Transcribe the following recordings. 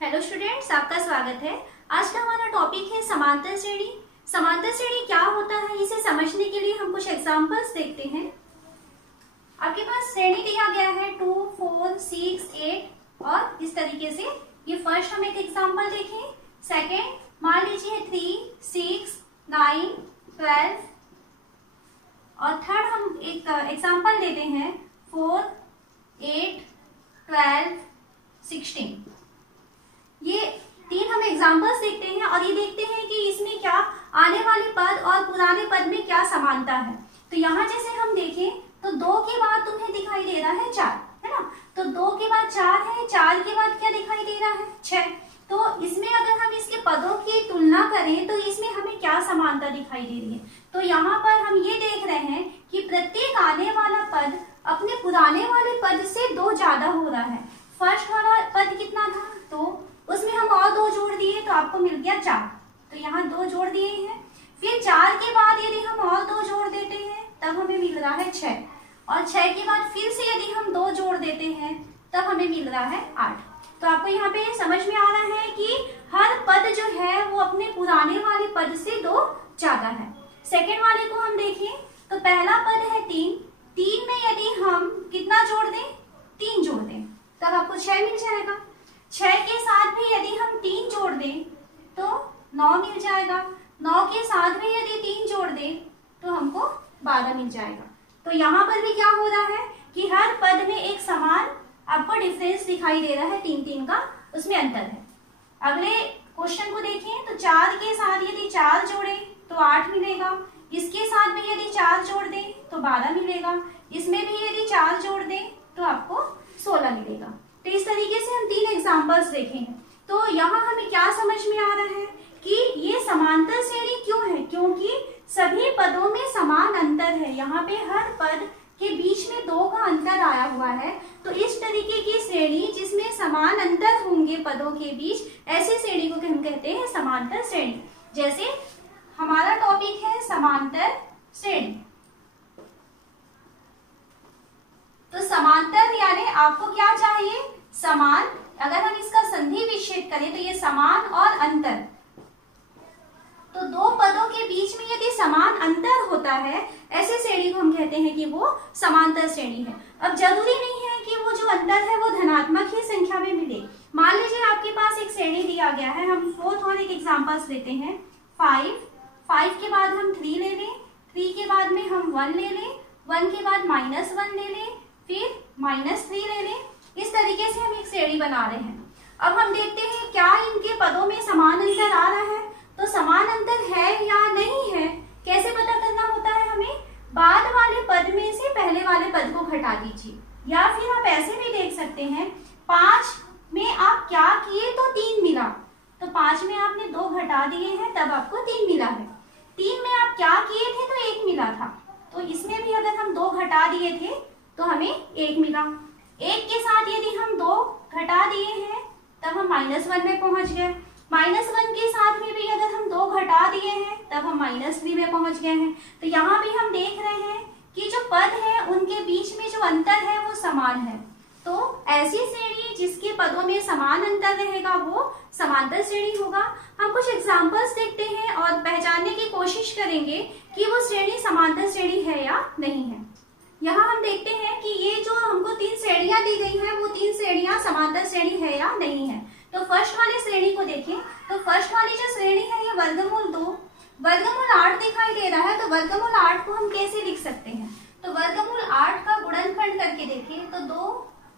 Hello students, आपका स्वागत है। आज का हमारा टॉपिक है समांतर श्रेणी। समांतर श्रेणी क्या होता है, इसे समझने के लिए हम कुछ एग्जांपल्स देखते हैं। आपके पास श्रेणी दिया गया है 2, 4, 6, 8 और इस तरीके से। ये फर्स्ट हम एक एग्जांपल देखें। सेकेंड मान लीजिए 3, 6, 9, 12 और थर्ड हम एक एग्जांपल देते हैं 4, 8, 12, 16। ये तीन हम एग्जाम्पल्स देखते हैं और ये देखते हैं कि इसमें क्या आने वाले पद और पुराने पद में क्या समानता है। तो यहाँ जैसे हम देखें तो 2 के बाद तुम्हें दिखाई दे रहा है 4, है ना। तो 2 के बाद 4 है, 4 के बाद क्या दिखाई दे रहा है 6। तो इसमें अगर हम इसके पदों की तुलना करें तो इसमें हमें क्या समानता दिखाई दे रही है। तो यहाँ पर हम ये देख रहे हैं कि प्रत्येक आने वाला पद अपने पुराने वाले पद से 2 ज्यादा हो रहा है। फर्स्ट वाला पद कितना था 2, उसमें हम और 2 जोड़ दिए तो आपको मिल गया 4। तो यहाँ 2 जोड़ दिए हैं। फिर 4 के बाद यदि हम और 2 जोड़ देते हैं तब हमें मिल रहा है 6 और 6 के बाद फिर से यदि हम 2 जोड़ देते हैं तब हमें मिल रहा है 8। तो आपको यहाँ पे समझ में आ रहा है कि हर पद जो है वो अपने पुराने वाले पद से 2 ज्यादा है। सेकेंड वाले को हम देखें तो पहला पद है 3, 3 में यदि हम कितना जोड़ दें 3 जोड़ दें तब आपको 6 मिल जाएगा। 6 के साथ भी यदि हम 3 जोड़ दें तो 9 मिल जाएगा। 9 के साथ भी यदि 3 जोड़ दें तो हमको 12 मिल जाएगा। तो यहाँ पर भी क्या हो रहा है कि हर पद में एक समान आपको डिफरेंस दिखाई दे रहा है, 3 का उसमें अंतर है। अगले क्वेश्चन को देखें तो 4 के साथ यदि 4 जोड़े तो 8 मिलेगा। इसके साथ भी यदि 4 जोड़ दें तो 12 मिलेगा। इसमें भी यदि 4 जोड़ दें तो आपको 16 मिलेगा। तो इस तरीके से हम 3 एग्जांपल्स देखे हैं। तो यहाँ हमें क्या समझ में आ रहा है कि ये समांतर श्रेणी क्यों है, क्योंकि सभी पदों में समान अंतर है। यहाँ पे हर पद के बीच में 2 का अंतर आया हुआ है। तो इस तरीके की श्रेणी जिसमें समान अंतर होंगे पदों के बीच, ऐसी श्रेणी को हम कहते हैं समांतर श्रेणी। जैसे हमारा टॉपिक है समांतर श्रेणी। तो समांतर यानी आपको क्या चाहिए, समान। अगर हम इसका संधि विच्छेद करें तो ये समान और अंतर। तो 2 पदों के बीच में यदि समान अंतर होता है, ऐसे श्रेणी को हम कहते हैं कि वो समांतर श्रेणी है। अब जरूरी नहीं है कि वो जो अंतर है वो धनात्मक ही संख्या में मिले। मान लीजिए आपके पास एक श्रेणी दिया गया है, हम 4th और एक एग्जांपल्स लेते हैं 5 के बाद हम 3 ले लें, 3 के बाद में हम 1 ले लें, 1 के बाद -1 ले लें, फिर -3 ले लें। इस तरीके से हम एक श्रेणी बना रहे हैं। अब हम देखते हैं क्या इनके पदों में समान अंतर आ रहा है। तो समान अंतर है या नहीं है, कैसे पता करना होता है हमें, बाद वाले पद में से पहले वाले पद को घटा दीजिए। या फिर आप ऐसे भी देख सकते हैं 5 में आप क्या किए तो 3 मिला। तो 5 में आपने 2 घटा दिए हैं तब आपको 3 मिला है। 3 में आप क्या किए थे तो 1 मिला था। तो इसमें भी अगर हम 2 घटा दिए थे तो हमें 1 मिला। 1 के साथ यदि हम 2 घटा दिए हैं तब हम -1 में पहुंच गए। -1 के साथ में भी अगर हम 2 घटा दिए हैं तब हम -3 में पहुंच गए हैं। तो यहाँ भी हम देख रहे हैं कि जो पद है उनके बीच में जो अंतर है वो समान है। तो ऐसी श्रेणी जिसके पदों में समान अंतर रहेगा वो समांतर श्रेणी होगा। हम कुछ एग्जाम्पल्स देखते हैं और पहचानने की कोशिश करेंगे कि वो श्रेणी समांतर श्रेणी है या नहीं है। यहाँ हम देखते हैं कि ये जो हमको 3 श्रेणियां दी गई हैं वो 3 श्रेणियां समांतर श्रेणी है या नहीं है। तो फर्स्ट वाली श्रेणी को देखें तो फर्स्ट वाली जो श्रेणी है ये वर्गमूल 2, वर्गमूल 8 दिखाई दे रहा है। तो वर्गमूल 8 को हम कैसे लिख सकते हैं, तो वर्गमूल 8 का गुणनखंड करके देखें तो 2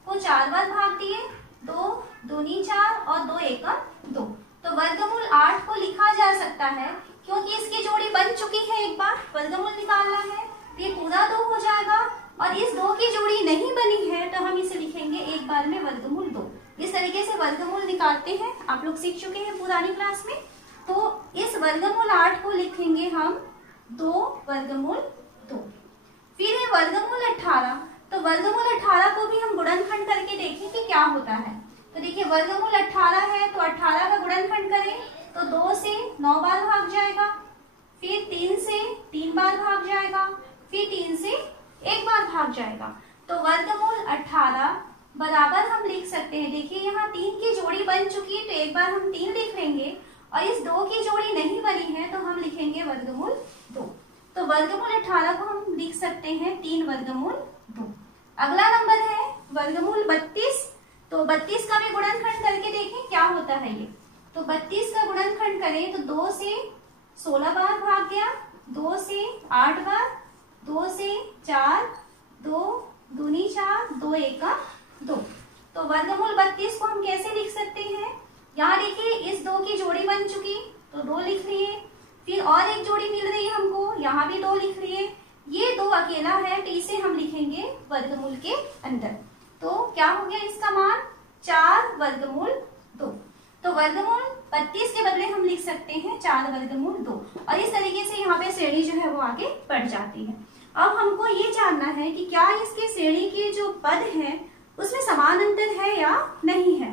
को 4 बार भाग दिए, 2 दूनी 4 और 2 एकम 2। तो वर्गमूल 8 को लिखा जा सकता है क्योंकि इसकी जोड़ी बन चुकी है। एक बार वर्गमूल निकालना है ये पूरा 2 हो जाएगा और इस 2 की जोड़ी नहीं बनी है तो हम इसे लिखेंगे एक बार में वर्गमूल 2। इस तरीके से वर्गमूल निकालते हैं, आप लोग सीख चुके हैं पुरानी क्लास में। तो इस वर्गमूल 8 को लिखेंगे हम 2 वर्गमूल 2। फिर है वर्गमूल 18। तो वर्गमूल 18 को भी हम गुणनखंड करके देखें कि क्या होता है। तो देखिए वर्गमूल 18 है तो 18 का गुणनखंड करें तो 2 से 9 बार भाग जाएगा, फिर 3 से 3 बार भाग जाएगा, फिर 3 से 1 बार भाग जाएगा। तो वर्गमूल 18 बराबर हम लिख सकते हैं। देखिए यहाँ 3 की जोड़ी बन चुकी है तो एक बार हम 3 लिख लेंगे, और इस 2 की जोड़ी नहीं बनी है तो हम लिखेंगे वर्गमूल 2। तो वर्गमूल 18 को हम लिख सकते हैं 3 वर्गमूल 2। अगला नंबर है वर्गमूल 32। तो 32 का भी गुणनखंड करके देखें क्या होता है ये। तो 32 का गुणनखंड करें तो 2 से 16 बार भाग गया, 2 से 8 बार, 2 से 4, 2 दूनी 4, 2 एका 2। तो वर्गमूल 32 को हम कैसे लिख सकते हैं, यहाँ देखिए इस 2 की जोड़ी बन चुकी तो 2 लिख लिए, फिर और एक जोड़ी मिल रही है हमको, यहाँ भी 2 लिख लिए, ये 2 अकेला है तो इसे हम लिखेंगे वर्गमूल के अंदर। तो क्या हो गया इसका मान 4 वर्गमूल 2। तो वर्गमूल 32 के बदले हम लिख सकते हैं 4 वर्गमूल 2, और इस तरीके से यहाँ पे श्रेणी जो है वो आगे बढ़ जाती है। अब हमको ये जानना है कि क्या इसके श्रेणी के जो पद हैं उसमें समान अंतर है या नहीं है।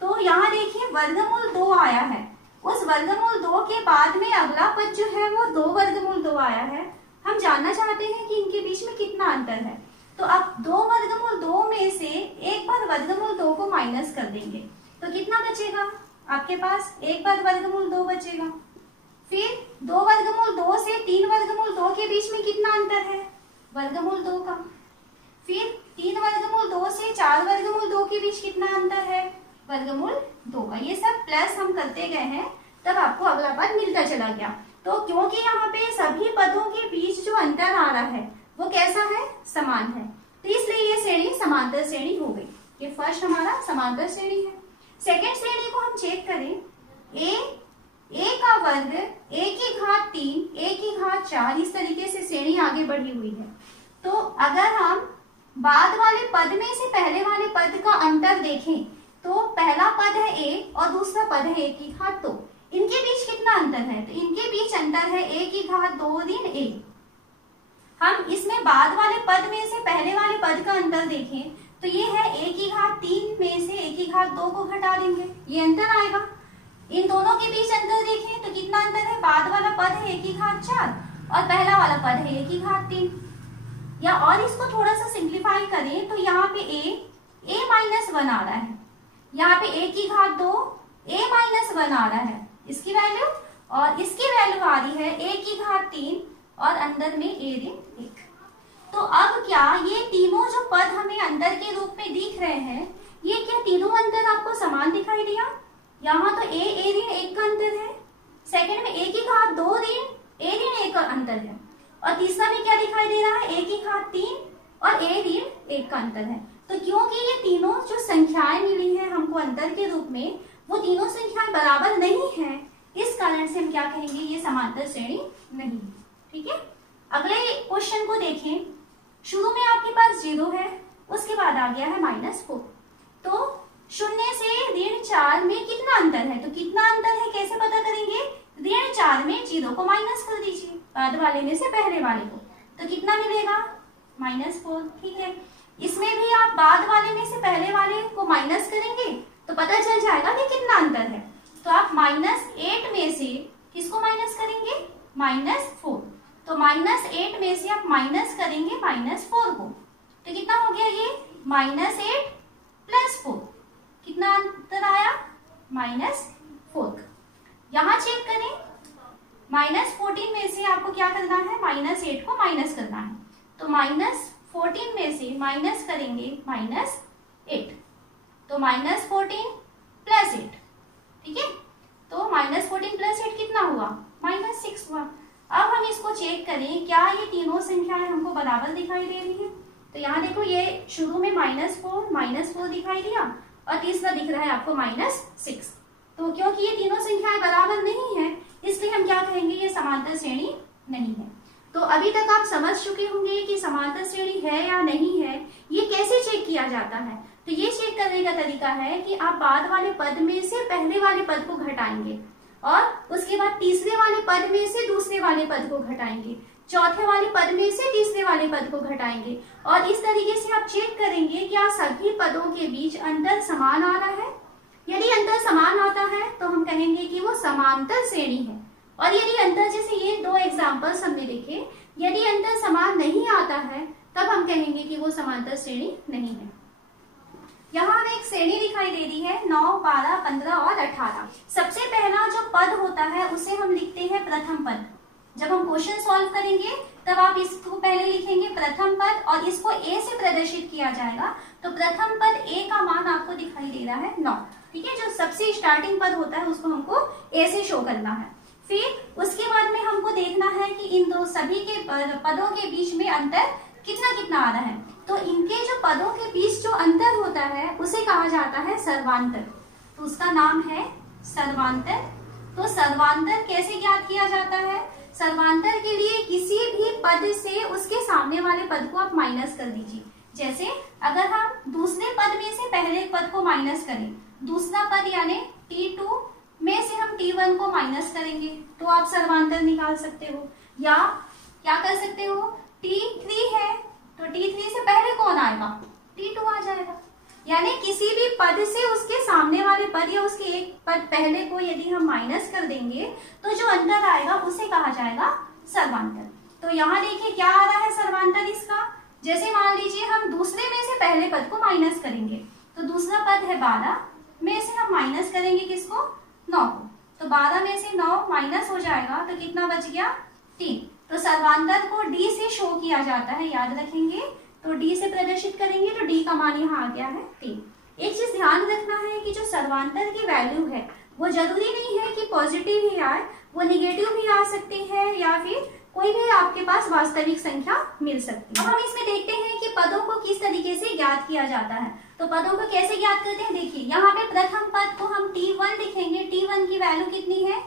तो यहाँ देखिए वर्गमूल 2 आया है, उस वर्गमूल 2 के बाद में अगला पद जो है वो 2 वर्गमूल 2 आया है। हम जानना चाहते हैं कि इनके बीच में कितना अंतर है। तो अब 2 वर्गमूल 2 में से एक बार वर्गमूल 2 को माइनस कर देंगे तो कितना बचेगा आपके पास, एक बार वर्गमूल 2 बचेगा। फिर 2 वर्गमूल 2 से 3 वर्गमूल 2 के बीच में कितना अंतर है, वर्गमूल 2 का। फिर 3 वर्गमूल 2 से 4 वर्गमूल 2 के बीच कितना अंतर है, वर्गमूल 2 का। ये सब प्लस हम करते गए हैं तब आपको अगला पद मिलता चला गया। तो क्योंकि यहाँ पे सभी पदों के बीच जो अंतर आ रहा है वो कैसा है, समान है, तो इसलिए ये श्रेणी समांतर श्रेणी हो गई। ये फर्स्ट हमारा समांतर श्रेणी है। सेकेंड श्रेणी को हम चेक करें, a का वर्ग a की घात 3 a की घात 4, इस तरीके से श्रेणी आगे बढ़ी हुई है। तो अगर हम बाद वाले पद में से पहले वाले पद का अंतर देखें तो पहला पद है a और दूसरा पद है a की घात 2, इनके बीच कितना अंतर है, तो इनके बीच अंतर है a की घात 2 ऋण a। हम इसमें बाद वाले पद में से पहले वाले पद का अंतर देखें तो ये है a की घात 3 में से a की घात 2 को घटा देंगे, ये अंतर आएगा। इन दोनों के बीच अंतर देखें तो कितना अंतर है, बाद वाला पद है a की घात 4 और पहला वाला पद है a की घात 3। या और इसको थोड़ा सा सिंप्लीफाई करें तो यहाँ पे a -1 आ रहा है, यहाँ पे a की घात 2 a-1 आ रहा है इसकी वैल्यू, और इसकी वैल्यू आ रही है a की घात 3 और अंदर में a ऋण 1। तो अब क्या ये तीनों जो पद हमें अंतर के रूप में दिख रहे हैं, ये क्या तीनों अंतर आपको समान दिखाई दिया। यहाँ तो a ऋण 1 का अंतर है, सेकंड में a की घात 2 ऋण a ऋण 1 का अंतर है, और तीसरा में क्या दिखाई दे रहा है, a की घात 3 और a ऋण 1 का अंतर है। तो क्योंकि ये तीनों जो संख्याएं मिली है हमको अंतर के रूप में, वो तीनों संख्याएं बराबर नहीं है, इस कारण से हम क्या कहेंगे, ये समांतर श्रेणी नहीं है। ठीक है, अगले क्वेश्चन को देखें। शुरू में आपके पास 0 है, उसके बाद आ गया है -4। तो 0 से ऋण 4 में कितना अंतर है, तो कितना अंतर है कैसे पता करेंगे, ऋण 4 में 0 को माइनस कर दीजिए, बाद वाले में से पहले वाले को, तो कितना मिलेगा -4। ठीक है, इसमें भी आप बाद वाले में से पहले वाले को माइनस करेंगे तो पता चल जाएगा कि कितना अंतर है। तो आप -8 में से किसको माइनस करेंगे, -4। तो -8 में से आप माइनस करेंगे -4 को, तो कितना हो गया ये -8 + 4, कितना अंतर आया -4। यहाँ चेक करें, -14 में से आपको क्या करना है, -8 को माइनस करना है। तो -14 में से माइनस करेंगे -8, तो -14 + 8। ठीक है, तो -14 + 8 कितना हुआ, -6 हुआ। अब हम इसको चेक करें, क्या ये तीनों संख्याएं हमको बराबर दिखाई दे रही है। तो यहाँ देखो, ये शुरू में -4 दिखाई दिया और तीसरा दिख रहा है आपको -6। तो क्योंकि ये तीनों संख्याएं बराबर नहीं है, इसलिए हम क्या कहेंगे, ये समांतर श्रेणी नहीं है। तो अभी तक आप समझ चुके होंगे कि समांतर श्रेणी है या नहीं है, ये कैसे चेक किया जाता है। तो ये चेक करने का तरीका है कि आप बाद वाले पद में से पहले वाले पद को घटाएंगे, और उसके बाद तीसरे वाले पद में से दूसरे वाले पद को घटाएंगे, चौथे वाले पद में से तीसरे वाले पद को घटाएंगे, और इस तरीके से आप चेक करेंगे क्या सभी पदों के बीच अंतर समान आ रहा है। यदि अंतर समान आता है तो हम कहेंगे कि वो समांतर श्रेणी है, और यदि अंतर, जैसे ये 2 एग्जाम्पल्स हमने देखे, यदि अंतर समान नहीं आता है तब हम कहेंगे कि वो समांतर श्रेणी नहीं है। यहाँ हमें एक श्रेणी दिखाई दे रही है 9, 12, 15 और 18। सबसे पहला जो पद होता है उसे हम लिखते हैं प्रथम पद। जब हम क्वेश्चन सॉल्व करेंगे तब आप इसको पहले लिखेंगे प्रथम पद और इसको ए से प्रदर्शित किया जाएगा। तो प्रथम पद ए का मान आपको दिखाई दे रहा है 9। ठीक है, जो सबसे स्टार्टिंग पद होता है उसको हमको ए से शो करना है। फिर उसके बाद में हमको देखना है कि इन दो सभी के पदों के बीच में अंतर कितना कितना आ रहा है। तो इनके जो पदों के बीच जो अंतर होता है उसे कहा जाता है सर्वांतर। तो उसका नाम है सर्वांतर। तो सर्वांतर कैसे ज्ञात किया जाता है? सर्वांतर के लिए किसी भी पद से उसके सामने वाले पद को आप माइनस कर दीजिए। जैसे अगर हम दूसरे पद में से पहले पद को माइनस करें, दूसरा पद यानी T2 में से हम T1 को माइनस करेंगे तो आप सर्वांतर निकाल सकते हो। या क्या कर सकते हो, T3 है तो T3 से पहले कौन आएगा? T2 आ जाएगा। यानी किसी भी पद से उसके सामने वाले पद या उसके एक पद पहले को यदि हम माइनस कर देंगे तो जो अंतर आएगा उसे कहा जाएगा सर्वांतर। तो यहाँ देखिए क्या आ रहा है सर्वांतर इसका। जैसे मान लीजिए हम दूसरे में से पहले पद को माइनस करेंगे तो दूसरा पद है 12 में से हम माइनस करेंगे किसको? 9 को। तो 12 में से 9 माइनस हो जाएगा तो कितना बच गया? 3। तो सर्वांतर को डी से शो किया जाता है, याद रखेंगे। तो डी से प्रदर्शित करेंगे तो डी का मान यहाँ आ गया है 3। एक चीज ध्यान रखना है कि जो सर्वांतर की वैल्यू है वो जरूरी नहीं है कि पॉजिटिव ही आए, वो निगेटिव भी आ सकती है या फिर कोई भी आपके पास वास्तविक संख्या मिल सकती है। अब हम इसमें देखते हैं कि पदों को किस तरीके से ज्ञात किया जाता है। तो पदों को कैसे ज्ञात करते हैं, देखिए यहाँ पे प्रथम पद को हम T1 लिखेंगे। T1 की वैल्यू कितनी है?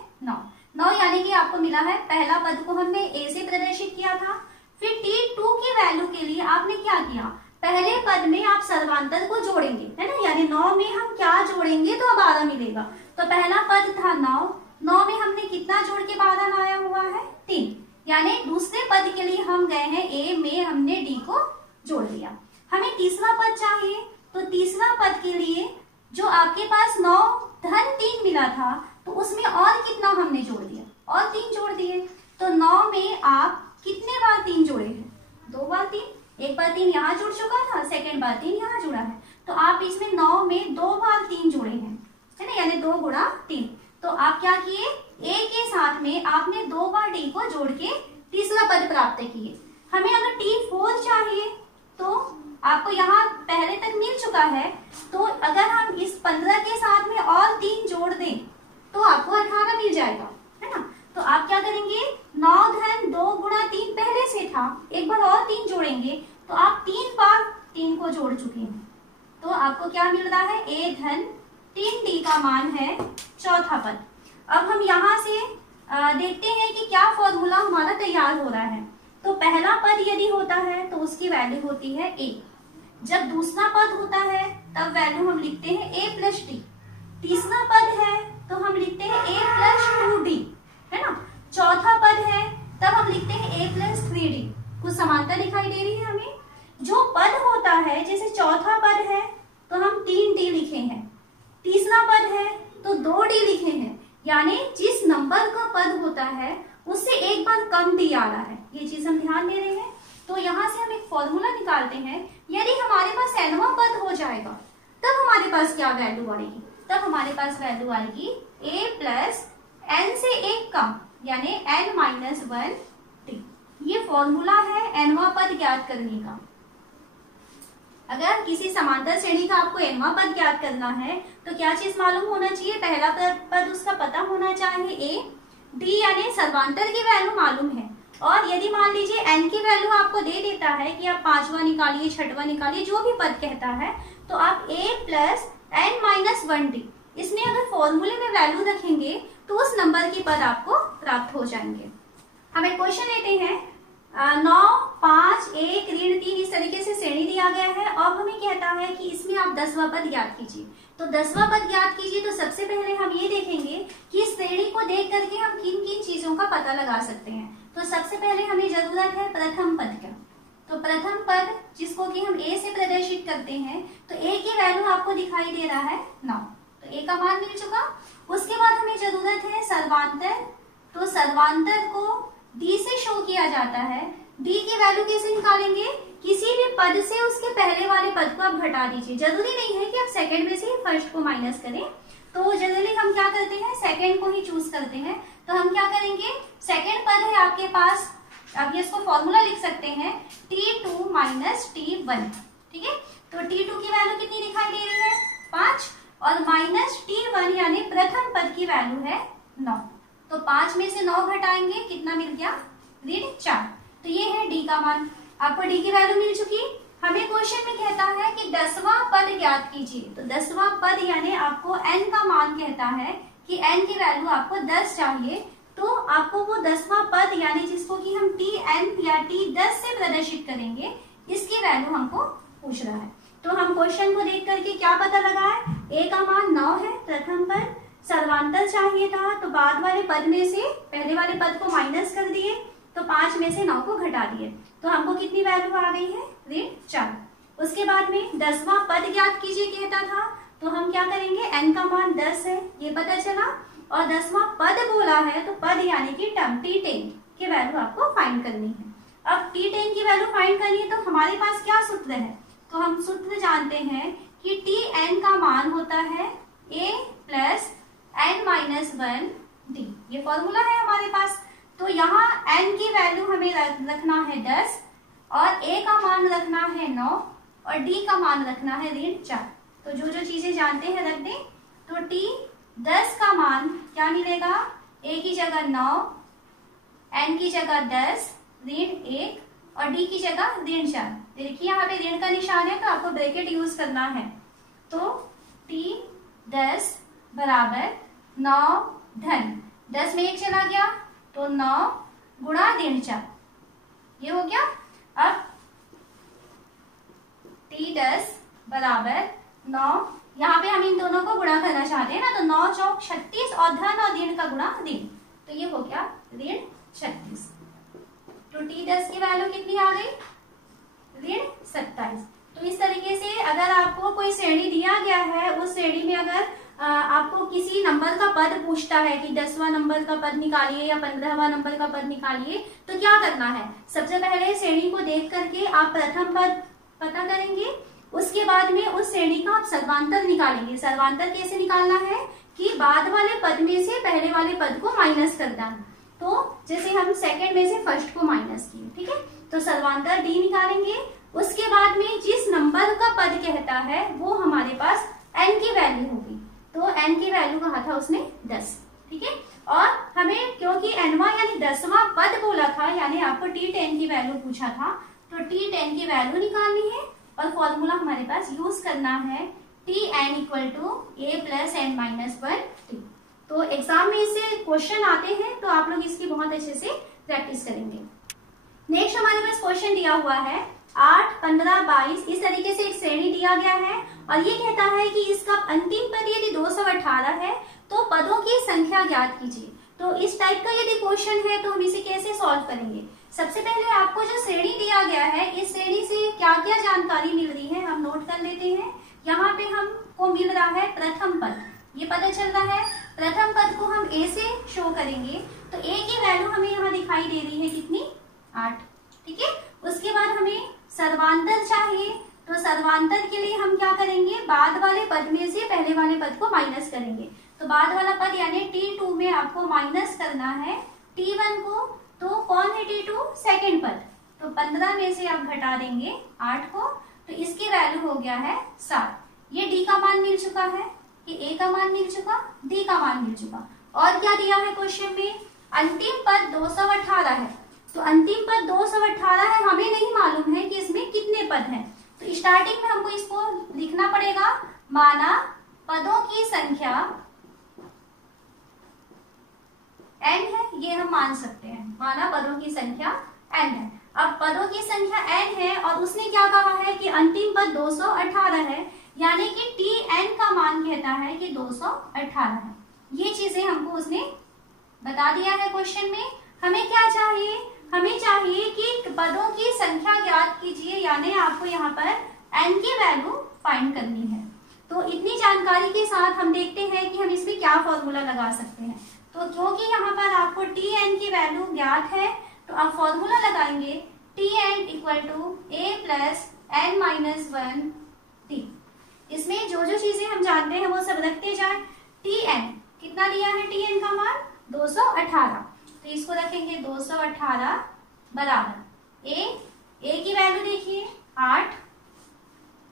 9 यानी कि आपको मिला है पहला पद को हमने ए से प्रदर्शित किया था। फिर T2 की वैल्यू के लिए आपने क्या किया, पहले पद में आप सर्वांतर को जोड़ेंगे, है ना। यानी 9 में हम क्या जोड़ेंगे तो 12 मिलेगा। तो पहला पद था 9 में हमने कितना जोड़ के 12 लाया हुआ है? 3। यानी दूसरे पद के लिए हम गए हैं ए में, हमने डी को जोड़ लिया। हमें तीसरा पद चाहिए तो तीसरा पद के लिए जो आपके पास 9 धन 3 मिला था तो उसमें और कितना हमने जोड़ दिया, और 3 जोड़ दिए। तो 9 में आप कितने बार 3 जोड़े हैं? 2 बार 3। एक बार 3 यहाँ जुड़ चुका था, सेकेंड बार 3 यहाँ जुड़ा है। तो आप इसमें 9 में 2 बार 3 जोड़े हैं, है ना, यानी 2 गुणा 3। तो आप क्या किए, ए के साथ में आपने 2 बार डी को जोड़ के तीसरा पद प्राप्त किए। हमें अगर T4 चाहिए तो आपको यहाँ पहले तक मिल चुका है। तो अगर हम इस 15 के साथ में और 3 जोड़ दें तो आपको 18 मिल जाएगा, है ना। तो आप क्या करेंगे, 9 धन 2 गुणा 3 पहले से था, एक बार और 3 जोड़ेंगे तो आप 3 बार 3 को जोड़ चुके हैं। तो आपको क्या मिल रहा है, ए धन 3D का मान है चौथा पद। अब हम यहाँ से देखते हैं कि क्या फॉर्मूला हमारा तैयार हो रहा है। तो पहला पद यदि होता है तो उसकी वैल्यू होती है ए। जब दूसरा पद होता है तब वैल्यू हम लिखते हैं a प्लस डी। तीसरा पद है तो हम लिखते हैं a प्लस 2d, है ना। चौथा पद है तब हम लिखते हैं a प्लस 3d। कुछ समानता दिखाई दे रही है हमें। जो पद होता है, जैसे चौथा पद है तो हम 3d लिखे हैं, तीसरा पद है तो 2d लिखे हैं। यानी जिस नंबर का पद होता है उससे एक बार कम डी आ रहा है, ये चीज हम ध्यान दे रहे हैं। तो यहाँ से हम एक फॉर्मूला निकालते हैं। यदि हमारे पास nवां पद हो जाएगा तब हमारे पास क्या वैल्यू बढ़ेगी, तब हमारे पास वैल्यू आएगी a प्लस n से एक कम, यानी n माइनस 1 t। ये फॉर्मूला है nवां पद ज्ञात करने का। अगर किसी समांतर श्रेणी का आपको nवां पद ज्ञात करना है तो क्या चीज मालूम होना चाहिए, पहला पद उसका पता होना चाहिए a, d यानी सर्वांतर की वैल्यू मालूम है। और यदि मान लीजिए n की वैल्यू आपको दे देता है कि आप 5वां निकालिए, 6वां निकालिए, जो भी पद कहता है, तो आप a plus n minus 1d इसमें अगर फॉर्मूले में वैल्यू रखेंगे तो उस नंबर के पद आपको प्राप्त हो जाएंगे। हम एक क्वेश्चन लेते हैं। 9, 5, 1, ऋण 3 इस तरीके से श्रेणी दिया गया है। अब हमें कहता है कि इसमें आप 10वां पद ज्ञात कीजिए। तो 10वां पद ज्ञात कीजिए तो सबसे पहले हम ये देखेंगे कि इस श्रेणी को देख करके हम किन किन चीजों का पता लगा सकते हैं। तो सबसे पहले हमें जरूरत है प्रथम पद का। तो प्रथम पद जिसको कि हम a से प्रदर्शित करते हैं, तो a की वैल्यू आपको दिखाई दे रहा है 9, तो a का मान मिल चुका। उसके बाद हमें जरूरत है सर्वांतर। तो सर्वांतर को d से शो किया जाता है। डी की वैल्यू कैसे निकालेंगे, किसी भी पद से उसके पहले वाले पद को आप घटा दीजिए। जरूरी नहीं है कि आप सेकंड में से फर्स्ट को माइनस करें, तो जनरली हम क्या करते हैं, सेकंड को ही चूज करते हैं। तो हम क्या करेंगे, सेकंड पद है आपके पास, आप ये इसको फॉर्मूला लिख सकते हैं T2 माइनस T1, ठीक है। तो T2 की वैल्यू कितनी दिखाई दे रही है, 5, और माइनस T1 यानी प्रथम पद की वैल्यू है 9। तो 5 में से 9 घटाएंगे, कितना मिल गया, ऋण 4। तो ये है डी का मान। आपको डी की वैल्यू मिल चुकी। हमें क्वेश्चन में कहता है कि 10वां पद ज्ञात कीजिए। तो 10वां पद यानी आपको n का मान कहता है कि n की वैल्यू आपको 10 चाहिए। तो आपको वो 10वां पद यानी जिसको कि हम Tn या T10 से प्रदर्शित करेंगे, इसकी वैल्यू हमको पूछ रहा है। तो हम क्वेश्चन को देख करके क्या पता लगाए, a का मान 9 है, प्रथम पद, सर्वांतर चाहिए था, तो बाद वाले पद में से पहले वाले पद को माइनस कर दिए, तो 5 में से 9 को घटा दिए, तो हमको कितनी वैल्यू आ गई है, ऋण 4। उसके बाद में 10वां पद ज्ञात कीजिए कहता था, तो हम क्या करेंगे, n का मान 10 है ये पता चला, और 10वां पद बोला है, तो पद यानी कि टर्म T10 की वैल्यू आपको फाइंड करनी है। अब T10 की वैल्यू फाइंड करनी है, तो हमारे पास क्या सूत्र है, तो हम सूत्र जानते हैं कि Tn का मान होता है a plus n minus 1 d, ये फॉर्मूला है हमारे पास। तो यहाँ n की वैल्यू हमें रखना है 10, और a का मान रखना है 9, और d का मान रखना है ऋण 4। तो जो जो चीजें जानते हैं रख दें। तो T10 का मान क्या मिलेगा, a की जगह 9, n की जगह 10, ऋण 1, और d की जगह ऋण 4। देखिए यहाँ पे ऋण का निशान है, तो आपको ब्रैकेट यूज करना है। तो T10 बराबर 9 धन 10 में 1 चला गया, तो 9 गुणा ऋण 4, ये हो गया। अब T10 बराबर 9, यहाँ पे हम इन दोनों को गुणा करना चाहते हैं ना, तो 9 चौक 36, और धन और ऋण का गुणा ऋण, तो ये हो गया ऋण 36। तो T10 की वैल्यू कितनी आ गई, ऋण 27। तो इस तरीके से अगर आपको कोई श्रेणी दिया गया है, उस श्रेणी में अगर आपको किसी नंबर का पद पूछता है कि 10वां नंबर का पद निकालिए या 15वां नंबर का पद निकालिए, तो क्या करना है, सबसे पहले श्रेणी को देख करके आप प्रथम पद पता करेंगे, उसके बाद में उस श्रेणी का आप सर्वांतर निकालेंगे। सर्वांतर कैसे निकालना है कि बाद वाले पद में से पहले वाले पद को माइनस करना है। तो जैसे हम सेकंड में से फर्स्ट को माइनस किए, ठीक है, तो सर्वांतर डी निकालेंगे। उसके बाद में जिस नंबर का पद कहता है वो हमारे पास n की वैल्यू होगी, तो n की वैल्यू कहा था उसने 10, ठीक है। और हमें क्योंकि nवां यानी 10वां पद बोला था, यानी आपको T10 की वैल्यू पूछा था, तो T10 की वैल्यू निकालनी है, और फॉर्मूला हमारे पास यूज करना है Tn equal to a plus n minus 1 t। तो एग्जाम में इससे क्वेश्चन आते हैं, तो आप लोग इसकी बहुत अच्छे से प्रैक्टिस करेंगे। नेक्स्ट हमारे पास क्वेश्चन दिया हुआ है 8, 15, 22, इस तरीके से एक श्रेणी दिया गया है, और ये कहता है कि इसका अंतिम पद यदि 218 है तो पदों की संख्या ज्ञात कीजिए। तो इस टाइप का यदि क्वेश्चन है तो हम इसे कैसे सॉल्व करेंगे। सबसे पहले आपको जो श्रेणी दिया गया है, इस श्रेणी से क्या क्या जानकारी मिल रही है हम नोट कर लेते हैं। यहाँ पे हमको मिल रहा है प्रथम पद, ये पता चल रहा है। प्रथम पद को हम a से शो करेंगे, तो a की वैल्यू हमें यहाँ दिखाई दे रही है कितनी, 8, ठीक है। उसके बाद हमें सर्वांतर चाहिए, तो सर्वांतर के लिए हम क्या करेंगे, बाद वाले पद में से पहले वाले पद को माइनस करेंगे। तो बाद वाला पद यानी T2 में आपको माइनस करना है T1 को, तो कौन है T2, सेकंड पद, तो 15 में से आप घटा देंगे 8 को, तो इसकी वैल्यू हो गया है 7। ये D का मान मिल चुका है, कि A का मान मिल चुका, D का मान मिल चुका। और क्या दिया है क्वेश्चन में, अंतिम पद 218 है, तो अंतिम पद 218 है, हमें नहीं मालूम है कि इसमें कितने पद हैं। तो स्टार्टिंग में हमको इसको लिखना पड़ेगा, माना पदों की संख्या n है, ये हम मान सकते हैं, माना पदों की संख्या n है। अब पदों की संख्या n है, और उसने क्या कहा है कि अंतिम पद 218 है, यानी कि Tn का मान कहता है कि 218 है। ये चीजें हमको उसने बता दिया है क्वेश्चन में। हमें क्या चाहिए, हमें चाहिए कि पदों की संख्या ज्ञात कीजिए, यानी आपको यहाँ पर n की वैल्यू फाइंड करनी है। तो इतनी जानकारी के साथ हम देखते हैं कि हम इसमें क्या फॉर्मूला लगा सकते हैं। तो क्योंकि यहाँ पर आपको Tn की वैल्यू ज्ञात है, तो आप फॉर्मूला लगाएंगे Tn equal to a plus n minus 1 t। इसमें जो जो चीजें हम जानते हैं वो सब रखते जाए। Tn कितना दिया है, Tn का मान 218, तो इसको रखेंगे 218 बराबर a की वैल्यू देखिए 8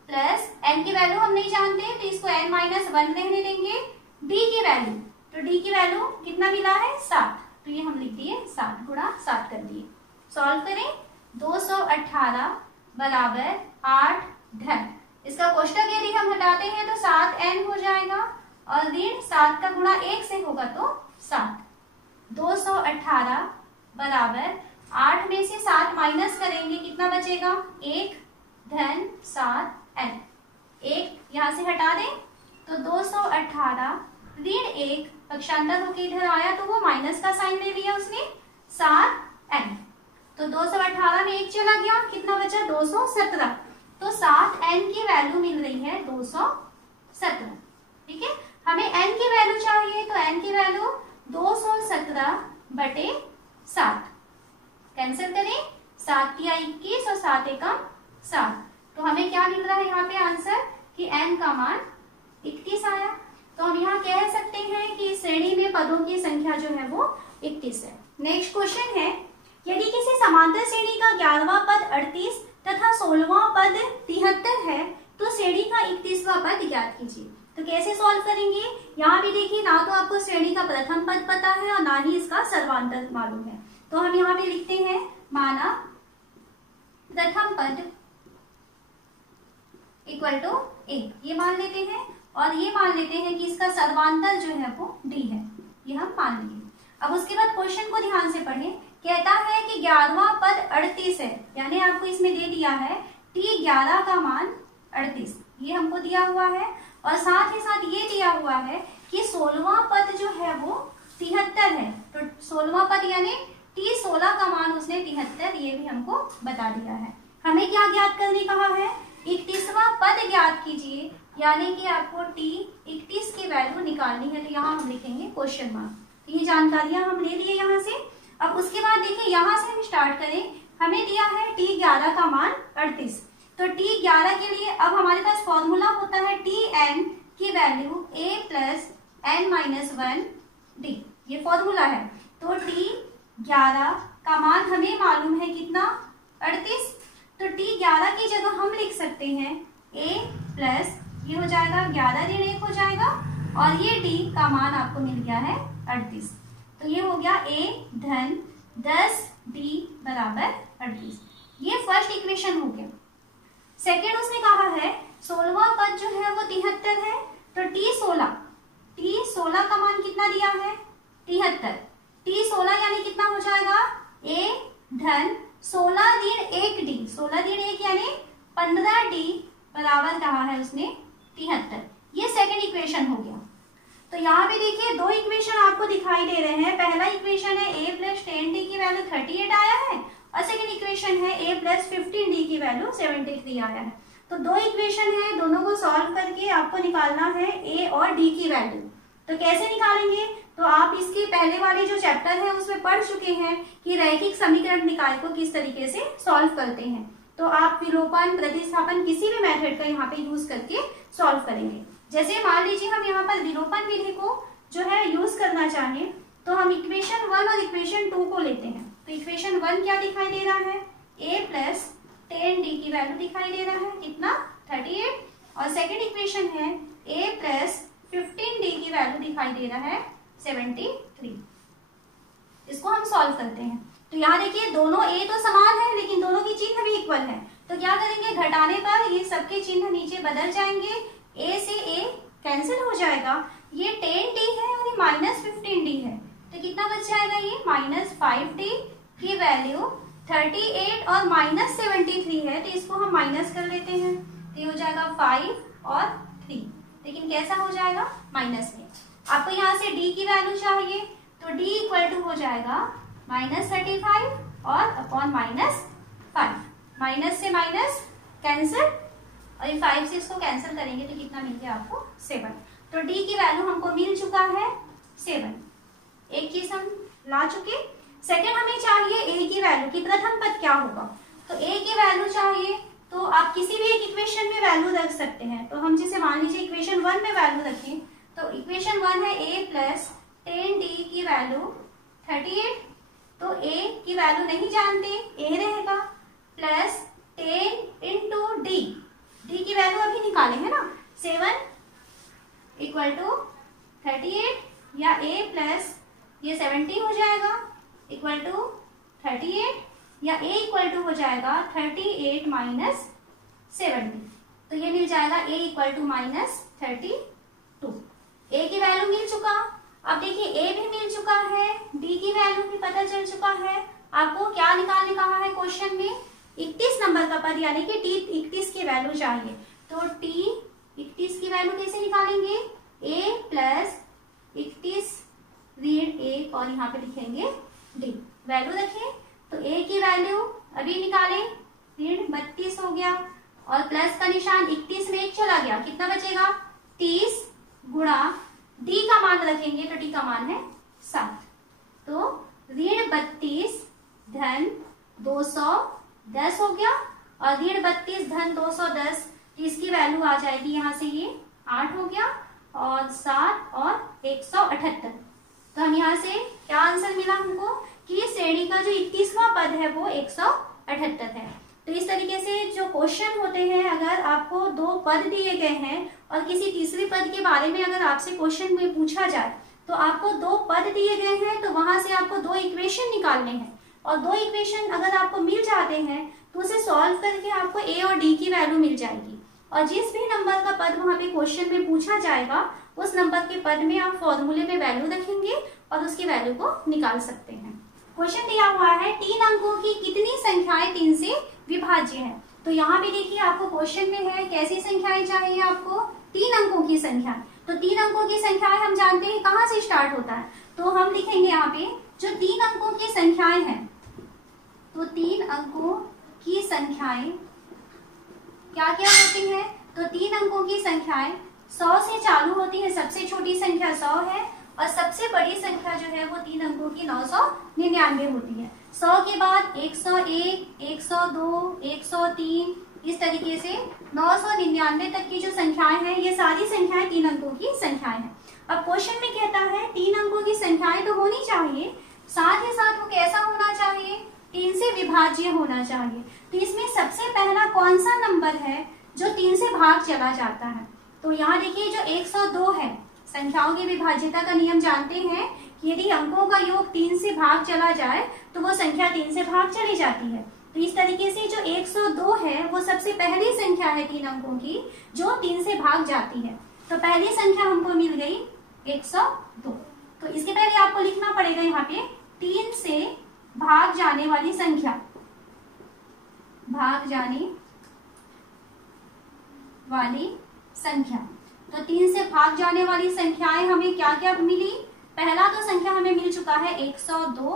प्लस n की वैल्यू हम नहीं जानते तो इसको n माइनस 1 रहने देंगे। d की वैल्यू, तो d की वैल्यू कितना मिला है 7, तो ये हम लिख दिए 7 गुणा 7 कर दिए। सॉल्व करें 218 बराबर 8 धन, इसका कोष्टक यदि हम हटाते हैं तो 7n हो जाएगा और ऋण 7 का गुणा 1 से होगा तो 7। 218 बराबर 8 में से 7 माइनस करेंगे कितना बचेगा 1 धन 7n, 1 यहाँ से हटा दें तो 218 ऋण 1 पक्षांतर होकर इधर आया तो वो माइनस का साइन ले लिया उसने 7n, तो 218 में 1 चला गया कितना बचा 217, तो 7n की वैल्यू मिल रही है 217। ठीक है, हमें n की वैल्यू चाहिए तो n की वैल्यू 217 बटे 7, कैंसिल करें 7 या 21 और 7 एकम 7, तो हमें क्या मिल रहा है यहाँ पे आंसर कि n का मान 31 आया। तो हम यहाँ कह सकते हैं कि इस श्रेणी में पदों की संख्या जो है वो 31 है। नेक्स्ट क्वेश्चन है, यदि किसी समांतर श्रेणी का 11वां पद 38 तथा 16वां पद 73 है तो श्रेणी का 31वां पद ज्ञात कीजिए। तो कैसे सॉल्व करेंगे, यहाँ भी देखिए ना तो आपको श्रेणी का प्रथम पद पता है और ना ही इसका सर्वांतर मालूम है, तो हम यहाँ पे लिखते हैं माना प्रथम पद इक्वल टू 1, ये मान लेते हैं और ये मान लेते हैं कि इसका सर्वांतर जो है वो d है, ये हम मान लिए। अब उसके बाद क्वेश्चन को ध्यान से पढ़ें, कहता है कि 11वां पद 38 है, यानी आपको इसमें दे दिया है T11 का मान 38, ये हमको दिया हुआ है और साथ ही साथ ये दिया हुआ है कि 16वां पद जो है वो 73 है, तो 16वां पद यानी T16 का मान उसने 73, ये भी हमको बता दिया है। हमें क्या ज्ञात करने कहा है, 31वां पद ज्ञात कीजिए, यानी कि आपको T31 की वैल्यू निकालनी है, तो यहाँ हम लिखेंगे क्वेश्चन मार्क। तो ये जानकारियां हम ले लिए यहाँ से। अब उसके बाद देखिए यहाँ से हम स्टार्ट करें, हमें दिया है T11 का मान 38, तो T11 के लिए अब हमारे पास फॉर्मूला होता है Tn की value a plus n minus 1 d, ये फॉर्मूला है। तो T11 का मान हमें मालूम है कितना 38, तो T11 की जगह हम लिख सकते हैं a प्लस ये हो जाएगा 11 ऋण 1 हो जाएगा और ये d का मान आपको मिल गया है 38, तो ये हो गया a धन 10d बराबर 38, ये फर्स्ट इक्वेशन हो गया। सेकेंड उसने कहा है 16वां पद जो है वो 73 है, तो T16 का मान कितना दिया है 73, T16 यानी कितना हो जाएगा a धन 16 ऋण 1d, 16 ऋण 1 यानी 15d बराबर कहा है उसने 73, ये सेकेंड इक्वेशन हो गया। तो यहाँ पे देखिए दो इक्वेशन आपको दिखाई दे रहे हैं, पहला इक्वेशन है a प्लस 10d की वैल्यू 38 आया है और सेकेंड इक्वेशन है a प्लस 15d की वैल्यू 73 आया है। तो दो इक्वेशन है, दोनों को सॉल्व करके आपको निकालना है a और d की वैल्यू। तो कैसे निकालेंगे, तो आप इसके पहले वाले जो चैप्टर है उसमें पढ़ चुके हैं कि रैखिक समीकरण निकाय को किस तरीके से सॉल्व करते हैं, तो आप विलोपन प्रतिस्थापन किसी भी मेथड का यहाँ पे यूज करके सॉल्व करेंगे। जैसे मान लीजिए हम यहाँ पर विलोपन विधि को जो है यूज करना चाहें तो हम इक्वेशन 1 और इक्वेशन 2 को लेते हैं। तो इक्वेशन 1 क्या दिखाई दे रहा है, a प्लस 10d की वैल्यू दिखाई दे रहा है कितना 38, और सेकेंड इक्वेशन है a प्लस 15d की वैल्यू दिखाई दे रहा है 73। इसको हम सॉल्व करते हैं, तो यहाँ देखिए दोनों a तो समान है लेकिन दोनों की चिन्ह भी इक्वल है, तो क्या करेंगे घटाने पर ये सबके चिन्ह नीचे बदल जाएंगे, a से a कैंसिल हो जाएगा, ये 10d है और ये माइनस 15d है, तो कितना बच जाएगा ये माइनस 5d की वैल्यू 38 और माइनस 73 है, तो इसको हम माइनस कर लेते हैं, तो ये हो जाएगा 5 और 3, लेकिन कैसा हो जाएगा माइनस में। आपको यहाँ से d की वैल्यू चाहिए तो d इक्वल टू हो जाएगा माइनस 35 और अपॉन माइनस 5, माइनस से माइनस कैंसिल और ये 5 से इसको कैंसिल करेंगे तो कितना मिल गया आपको 7, तो d की वैल्यू हमको मिल चुका है 7, एक चीज हम ला चुके। सेकेंड हमें चाहिए a की वैल्यू की प्रथम पद क्या होगा, तो a की वैल्यू चाहिए तो आप किसी भी एक इक्वेशन में वैल्यू रख सकते हैं। तो हम जैसे मान लीजिए इक्वेशन 1 में वैल्यू रखें, तो इक्वेशन 1 है a प्लस 10d की वैल्यू 38। तो a की वैल्यू नहीं जानते, a रहेगा प्लस 10 इंटू d की वैल्यू अभी निकाले है ना 7 इक्वल टू 38 या a प्लस ये 70 हो जाएगा इक्वल टू 38 या a इक्वल टू हो जाएगा 38 माइनस 70। तो ये मिल जाएगा a equal to minus 32। a की वैल्यू मिल चुका। अब देखिए a भी मिल चुका है, d की वैल्यू भी पता चल चुका है। आपको क्या निकालने कहा है क्वेश्चन में? 31 नंबर का पद यानी कि t 31 की वैल्यू चाहिए। तो t 31 की वैल्यू कैसे निकालेंगे? a प्लस 31 ऋण 1 और यहाँ पे लिखेंगे d। वैल्यू रखें तो a की वैल्यू अभी निकालें, ऋण 32 हो गया और प्लस का निशान 31 में 1 चला गया, कितना बचेगा? 30 गुणा d का मान रखेंगे तो d का मान है 7। तो ऋण 32 धन 210 हो गया और ऋण 32 धन 210, इसकी वैल्यू आ जाएगी यहाँ से ये 8 हो गया और 7 और 178। तो हम यहाँ से क्या आंसर मिला हमको कि श्रेणी का जो 31वां पद है वो 178 है। तो इस तरीके से जो क्वेश्चन होते हैं, अगर आपको 2 पद दिए गए हैं और किसी तीसरे पद के बारे में अगर आपसे क्वेश्चन में पूछा जाए तो आपको 2 पद दिए गए हैं तो वहां से आपको 2 इक्वेशन निकालने हैं और 2 इक्वेशन अगर आपको मिल जाते हैं तो उसे सॉल्व करके आपको a और d की वैल्यू मिल जाएगी और जिस भी नंबर का पद वहां पे क्वेश्चन में पूछा जाएगा उस नंबर के पद में आप फॉर्मूले में वैल्यू रखेंगे और उसकी वैल्यू को निकाल सकते हैं। क्वेश्चन दिया हुआ है 3 अंकों की कितनी संख्याएं 3 से विभाज्य है। तो यहाँ पे देखिए आपको क्वेश्चन में है कैसी संख्याएं चाहिए आपको? 3 अंकों की संख्या। तो 3 अंकों की संख्याएं हम जानते हैं कहाँ से स्टार्ट होता है, तो हम लिखेंगे यहाँ पे जो 3 अंकों की संख्याएं हैं, तो 3 अंकों की संख्याएं क्या क्या होती है? तो 3 अंकों की संख्याएं 100 से चालू होती है, सबसे छोटी संख्या 100 है और सबसे बड़ी संख्या जो है वो 3 अंकों की 999 होती है। 100 के बाद 101, 102, 103, इस तरीके से 999 तक की जो संख्याएं हैं ये सारी संख्याएं 3 अंकों की संख्याएं हैं। अब क्वेश्चन में कहता है 3 अंकों की संख्याएं तो होनी चाहिए, साथ ही साथ वो कैसा होना चाहिए? 3 से विभाज्य होना चाहिए। तो इसमें सबसे पहला कौन सा नंबर है जो 3 से भाग चला जाता है? तो यहाँ देखिए जो 102 है, संख्याओं की विभाज्यता का नियम जानते हैं कि यदि अंकों का योग 3 से भाग चला जाए तो वो संख्या 3 से भाग चली जाती है। तो इस तरीके से जो 102 है वो सबसे पहली संख्या है 3 अंकों की जो 3 से भाग जाती है। तो पहली संख्या हमको मिल गई 102। तो इसके पहले आपको लिखना पड़ेगा यहाँ पे 3 से भाग जाने वाली संख्या, भाग जाने वाली संख्या। तो 3 से भाग जाने वाली संख्याएं हमें क्या क्या मिली? पहला तो संख्या हमें मिल चुका है 102।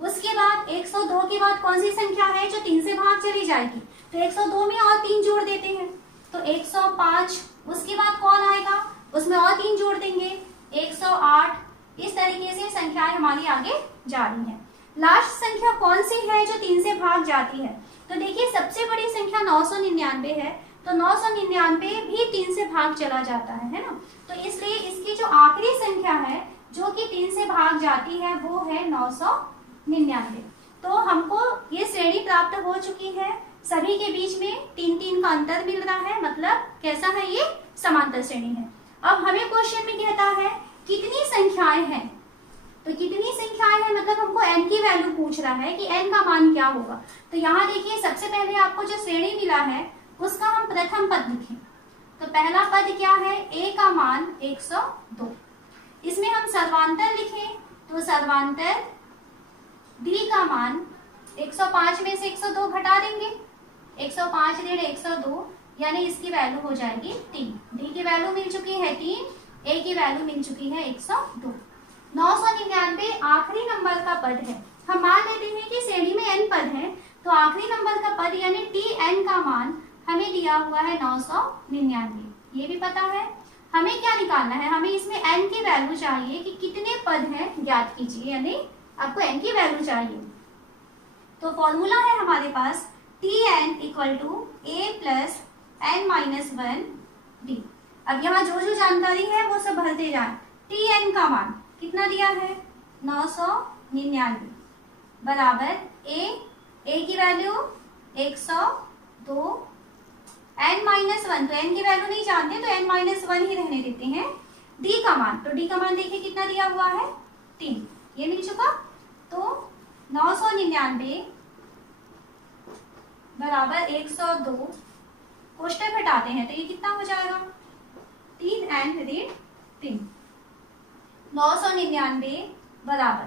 उसके बाद 102 के बाद कौन सी संख्या है जो 3 से भाग चली जाएगी? तो 102 में और 3 जोड़ देते हैं तो 105। उसके बाद कौन आएगा? उसमें और 3 जोड़ देंगे 108। इस तरीके से संख्याएं हमारी आगे जा रही है। लास्ट संख्या कौन सी है जो 3 से भाग जाती है? तो देखिए सबसे बड़ी संख्या 999 है, तो 999 भी 3 से भाग चला जाता है ना। तो इसलिए इसकी जो आखिरी संख्या है जो कि 3 से भाग जाती है वो है 999। तो हमको ये श्रेणी प्राप्त हो चुकी है, सभी के बीच में 3-3 का अंतर मिल रहा है, मतलब कैसा है ये? समांतर श्रेणी है। अब हमें क्वेश्चन में कहता है कितनी संख्याएं हैं, तो कितनी संख्याएं हैं मतलब हमको n की वैल्यू पूछ रहा है कि n का मान क्या होगा। तो यहाँ देखिए सबसे पहले आपको जो श्रेणी मिला है उसका हम प्रथम पद लिखें। तो पहला पद क्या है? a का मान 102। इसमें हम सर्वांतर लिखें तो सर्वांतर d का मान 105 में से 102 घटा देंगे, 105 ऋण 102 यानी इसकी वैल्यू हो जाएगी 3। d की वैल्यू मिल चुकी है 3, a की वैल्यू मिल चुकी है 102। 999 आखिरी नंबर का पद है। हम मान लेते हैं कि श्रेणी में n पद है, तो आखिरी नंबर का पद यानी tn का मान हमें दिया हुआ है 999। ये भी पता है। हमें क्या निकालना है? हमें इसमें n की वैल्यू चाहिए कि कितने पद हैं ज्ञात कीजिए, यानी आपको n की वैल्यू चाहिए। तो फॉर्मूला है हमारे पास Tn equal to a plus n minus 1 d। अब यहाँ जो जो जानकारी है वो सब भरते जाए। Tn का मान कितना दिया है 999 बराबर a की वैल्यू 102, n माइनस 1 तो n की वैल्यू नहीं जानते तो n माइनस 1 ही रहने देते हैं। d का मान, तो d का मान देखिए कितना दिया हुआ है 3, ये मिल चुका। तो 999 बराबर 102, कोष्टक हटाते हैं तो ये कितना हो जाएगा 3n ऋण 3। 999 बराबर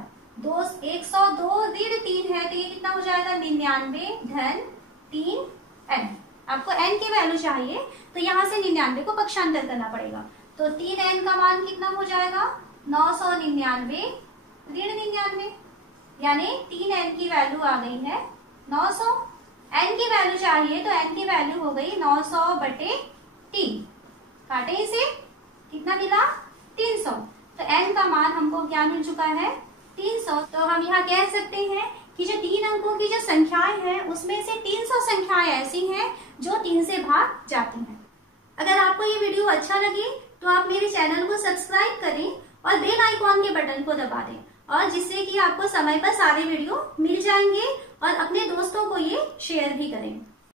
102 ऋण 3 है तो ये कितना हो जाएगा 99 धन 3n। आपको n की वैल्यू चाहिए तो यहाँ से 99 को पक्षांतर करना पड़ेगा। तो 3n का मान कितना हो जाएगा 999 ऋण 99, यानी 3n की वैल्यू आ गई है 900। n की वैल्यू चाहिए तो n की वैल्यू हो गई 900 बटे 3, काटे इसे, कितना मिला 300। तो n का मान हमको क्या मिल चुका है 300। तो हम यहाँ कह सकते हैं कि जो 3 अंकों की जो संख्याएं हैं उसमें से 300 संख्याएं ऐसी हैं जो 3 से भाग जाती हैं। अगर आपको ये वीडियो अच्छा लगे तो आप मेरे चैनल को सब्सक्राइब करें और बेल आइकॉन के बटन को दबा दें, और जिससे कि आपको समय पर सारे वीडियो मिल जाएंगे और अपने दोस्तों को ये शेयर भी करें।